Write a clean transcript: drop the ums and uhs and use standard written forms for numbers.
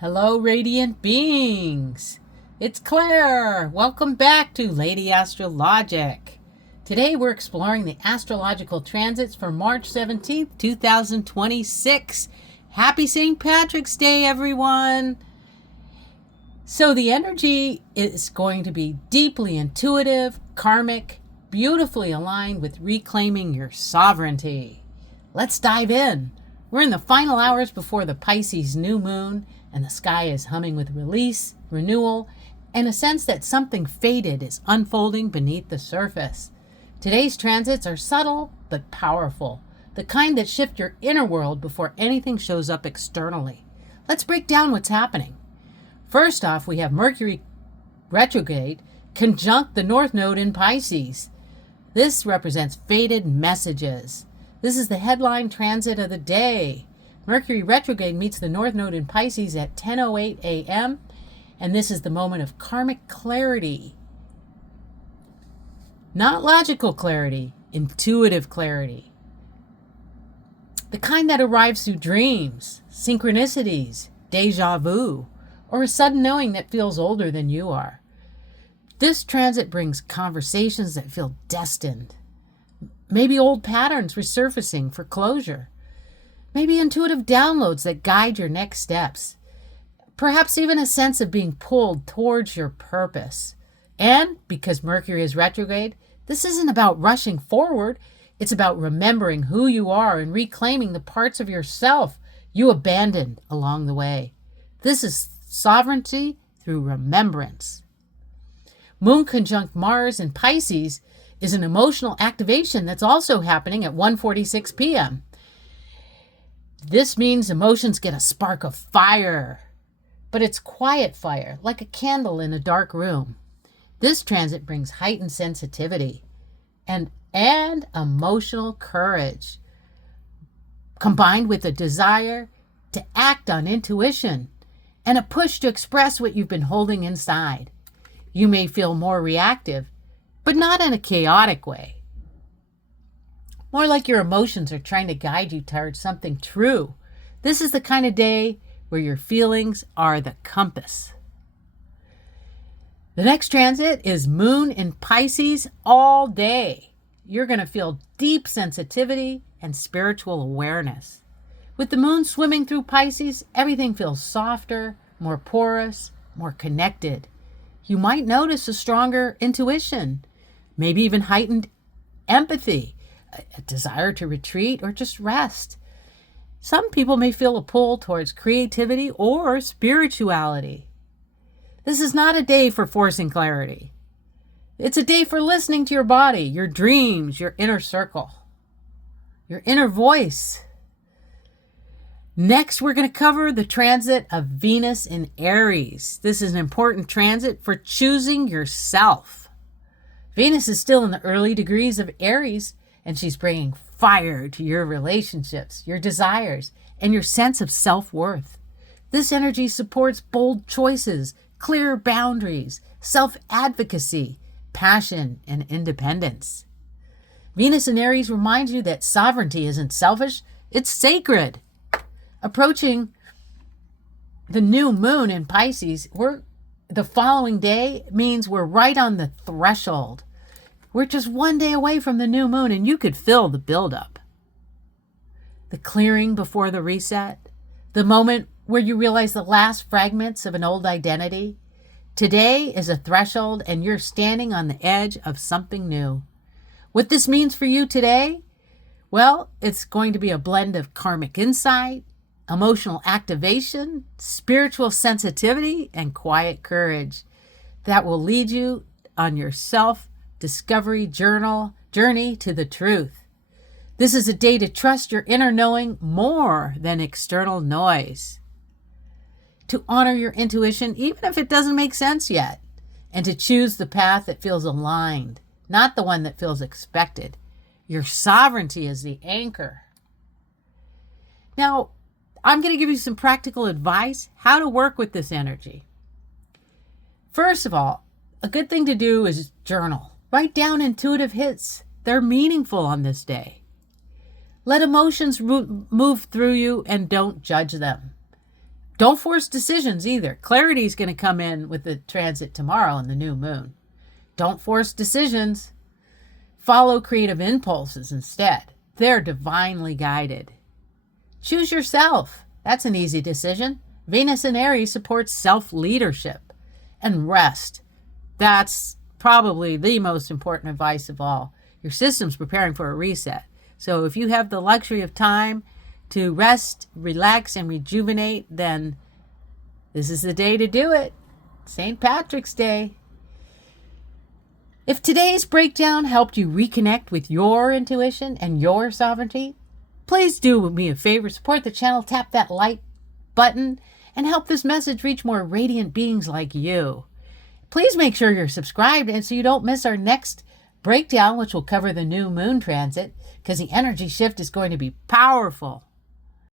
Hello, radiant beings. It's Claire. Welcome back to Lady Astro-Logic. Today we're exploring the astrological transits for March 17th, 2026. Happy St. Patrick's Day, everyone. So the energy is going to be deeply intuitive, karmic, beautifully aligned with reclaiming your sovereignty. Let's dive in. We're in the final hours before the Pisces new moon, and the sky is humming with release, renewal, and a sense that something faded is unfolding beneath the surface. Today's transits are subtle but powerful, the kind that shift your inner world before anything shows up externally. Let's break down what's happening. First off, we have Mercury retrograde conjunct the North Node in Pisces. This represents faded messages. This is the headline transit of the day. Mercury retrograde meets the North Node in Pisces at 10:08 a.m., and this is the moment of karmic clarity. Not logical clarity, intuitive clarity. The kind that arrives through dreams, synchronicities, déjà vu, or a sudden knowing that feels older than you are. This transit brings conversations that feel destined. Maybe old patterns resurfacing for closure. Maybe intuitive downloads that guide your next steps. Perhaps even a sense of being pulled towards your purpose. And because Mercury is retrograde, this isn't about rushing forward. It's about remembering who you are and reclaiming the parts of yourself you abandoned along the way. This is sovereignty through remembrance. Moon conjunct Mars in Pisces is an emotional activation that's also happening at 1:46 p.m. This means emotions get a spark of fire, but it's quiet fire, like a candle in a dark room. This transit brings heightened sensitivity and emotional courage, combined with a desire to act on intuition and a push to express what you've been holding inside. You may feel more reactive, but not in a chaotic way. More like your emotions are trying to guide you towards something true. This is the kind of day where your feelings are the compass. The next transit is Moon in Pisces all day. You're going to feel deep sensitivity and spiritual awareness. With the moon swimming through Pisces, everything feels softer, more porous, more connected. You might notice a stronger intuition, maybe even heightened empathy, a desire to retreat or just rest. Some people may feel a pull towards creativity or spirituality. This is not a day for forcing clarity. It's a day for listening to your body, your dreams, your inner circle, your inner voice. Next, we're going to cover the transit of Venus in Aries. This is an important transit for choosing yourself. Venus is still in the early degrees of Aries, and she's bringing fire to your relationships, your desires, and your sense of self-worth. This energy supports bold choices, clear boundaries, self-advocacy, passion, and independence. Venus in Aries reminds you that sovereignty isn't selfish, it's sacred. Approaching the new moon in Pisces, the following day means we're right on the threshold. We're just one day away from the new moon, and you could feel the buildup. The clearing before the reset, the moment where you realize the last fragments of an old identity. Today is a threshold, and you're standing on the edge of something new. What this means for you today? Well, it's going to be a blend of karmic insight, emotional activation, spiritual sensitivity, and quiet courage that will lead you on your self-discovery journey to the truth. This is a day to trust your inner knowing more than external noise, to honor your intuition even if it doesn't make sense yet, and to choose the path that feels aligned, not the one that feels expected. Your sovereignty is the anchor. Now, I'm going to give you some practical advice how to work with this energy. First of all, a good thing to do is journal. Write down intuitive hits. They're meaningful on this day. Let emotions move through you and don't judge them. Don't force decisions either. Clarity is going to come in with the transit tomorrow and the new moon. Don't force decisions. Follow creative impulses instead. They're divinely guided. Choose yourself. That's an easy decision. Venus in Aries supports self-leadership. And rest. That's probably the most important advice of all. Your system's preparing for a reset. So if you have the luxury of time to rest, relax, and rejuvenate, then this is the day to do it. St. Patrick's Day. If today's breakdown helped you reconnect with your intuition and your sovereignty, please do me a favor, support the channel, tap that like button, and help this message reach more radiant beings like you. Please make sure you're subscribed and so you don't miss our next breakdown, which will cover the new moon transit, because the energy shift is going to be powerful.